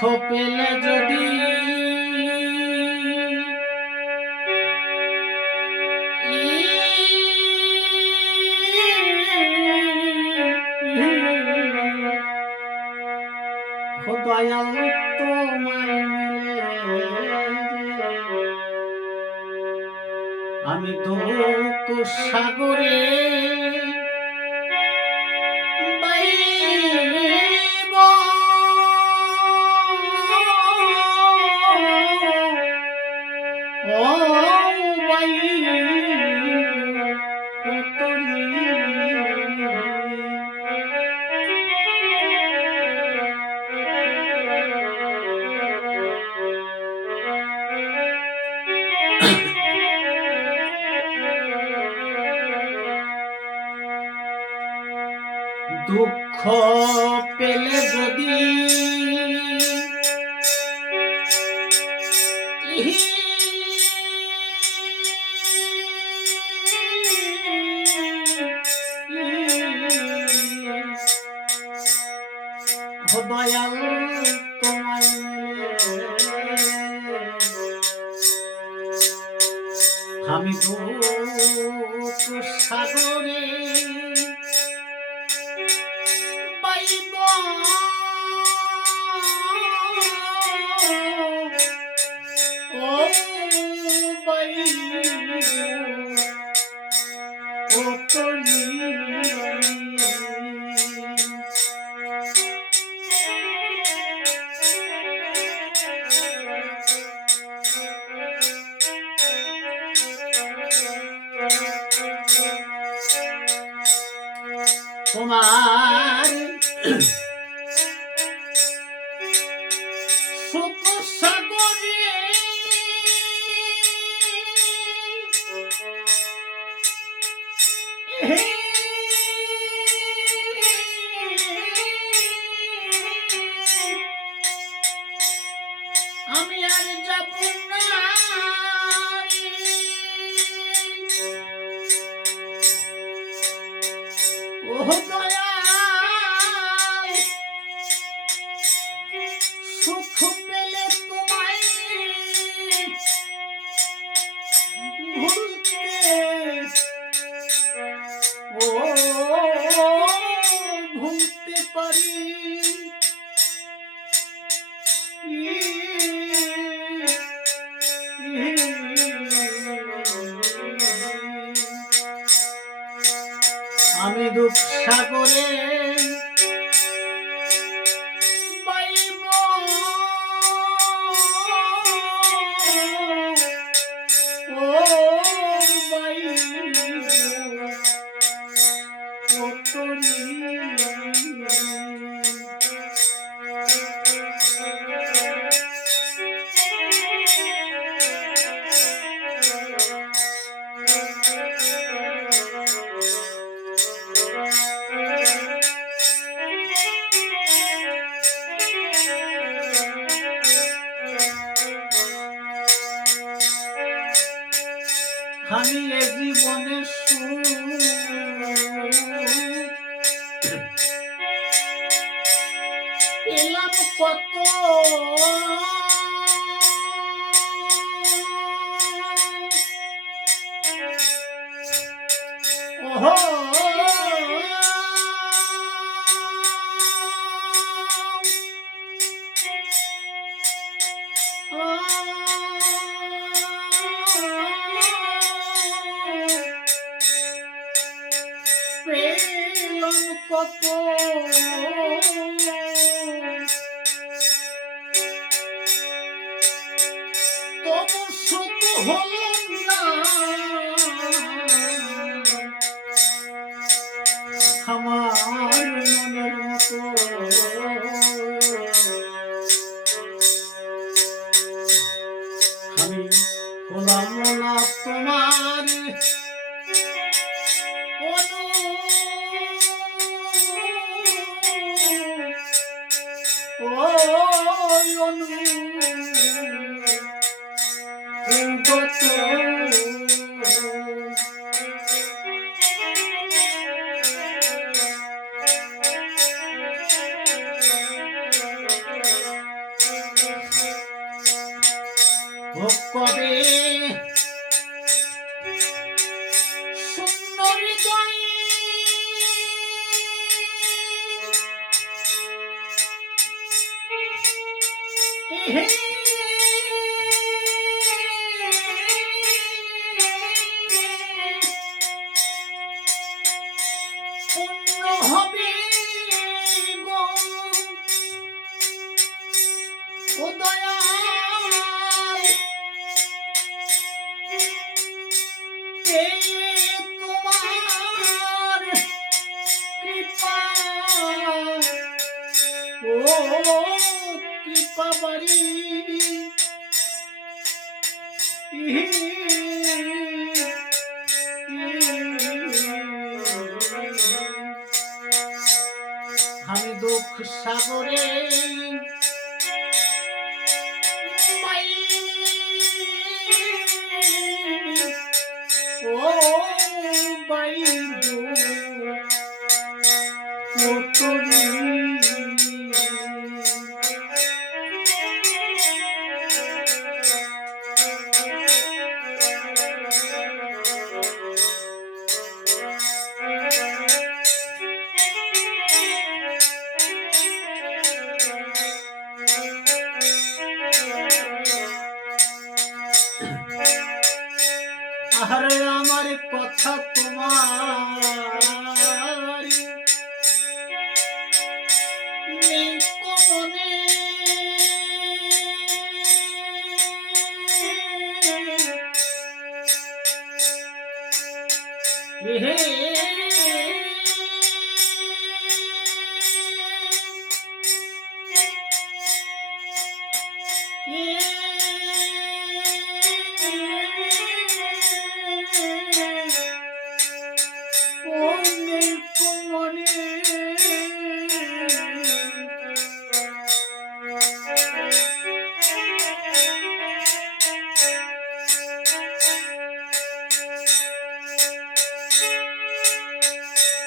পেলে যদি দয়াল তোমায় আমি দুঃখ সাগরে বাইব ও দুঃখ পেলে যদি দয়াল তোমায় আমি দুঃখ সাগরে বাইব ও বাইব ও তলি তোমার সুখ সাগরে আমি আর যাব না ও দয়াল সুখ পেলে তোমায় ভুলতে ও ভুলতে পারি আমি দুঃখ সাগরে বাইব ও বাইব ও তলি আমি এ জীবনে পেলাম কত ওহো পেলাম কত তবু সুখ হলো না আমার মনের মতো আমি হলাম না তোমার হে পূর্ণ হবে গো ও দয়াল তোমার কৃপা ও কৃপা বাড়ি আমি দুঃখ সাগরে ও বাইর তোরি আরে আমার কথা তোমার নেই মনে হে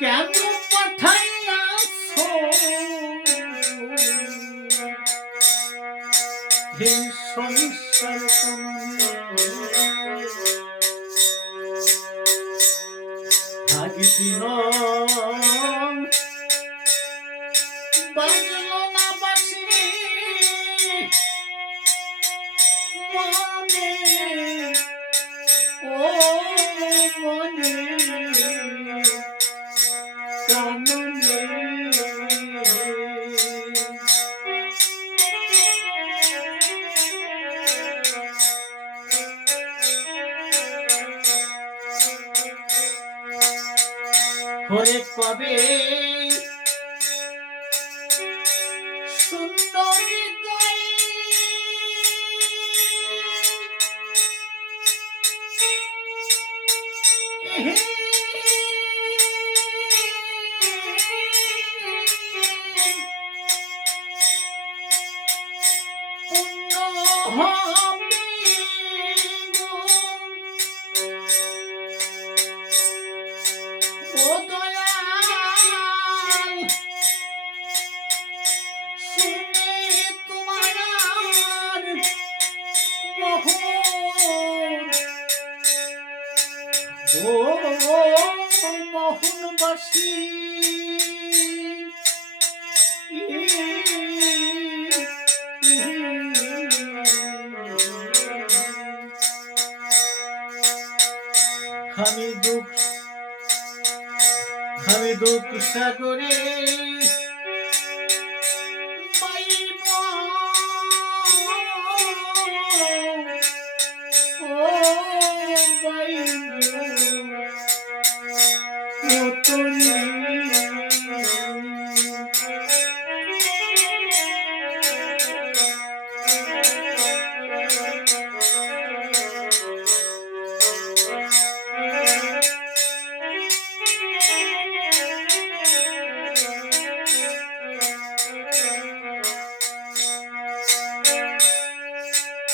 কেন পাঠাইয়াছো হে সংসার আগে দিন বাজল না বাসি মনে ও মনে কাননে ঘরে কবে সুন্দরী গাই ও দয়াল শুনে তোমার মোহন ও মোহনবাসী আমি দুঃখ সাগরে পাইব ও বাইব ও তোরি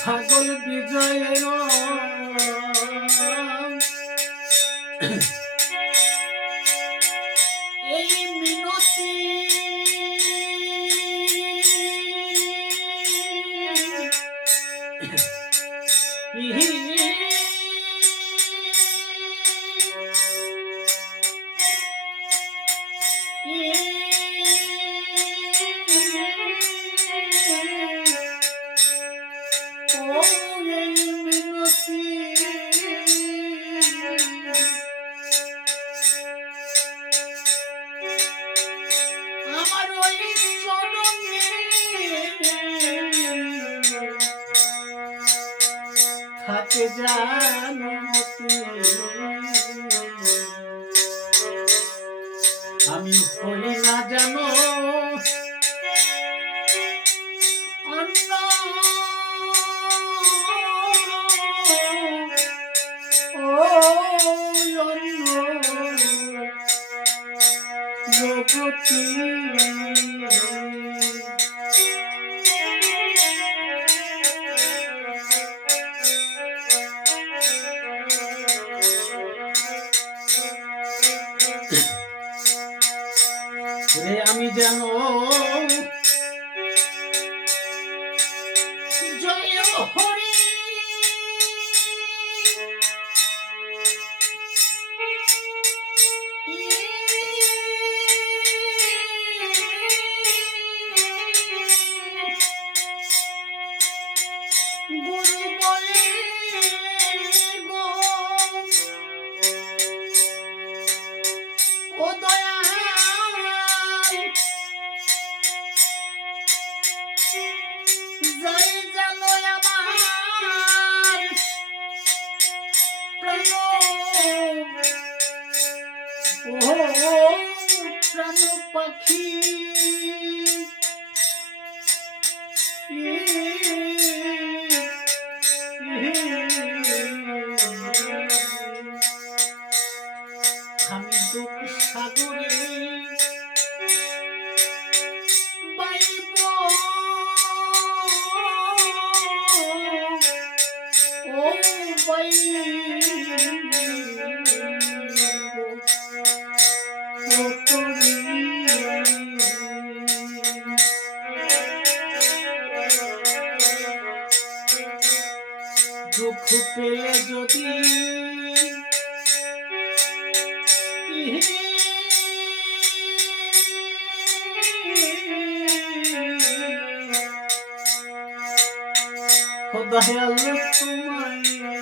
পাগল বিজয়ের এই মিনতি আমার ওই চরণে থাকে জানতি আমি হই না জানো অন্য জগতি রে আমি জানো জয় হরি গুরু বলে গো ও দয়াল জয় জানো আমার প্রাণ ও প্রাণ পাখি আমি দুঃখ সাগরে বাইব ও বাইব ও তোরে দুঃখ পেলে যদি দয়াল তোমায়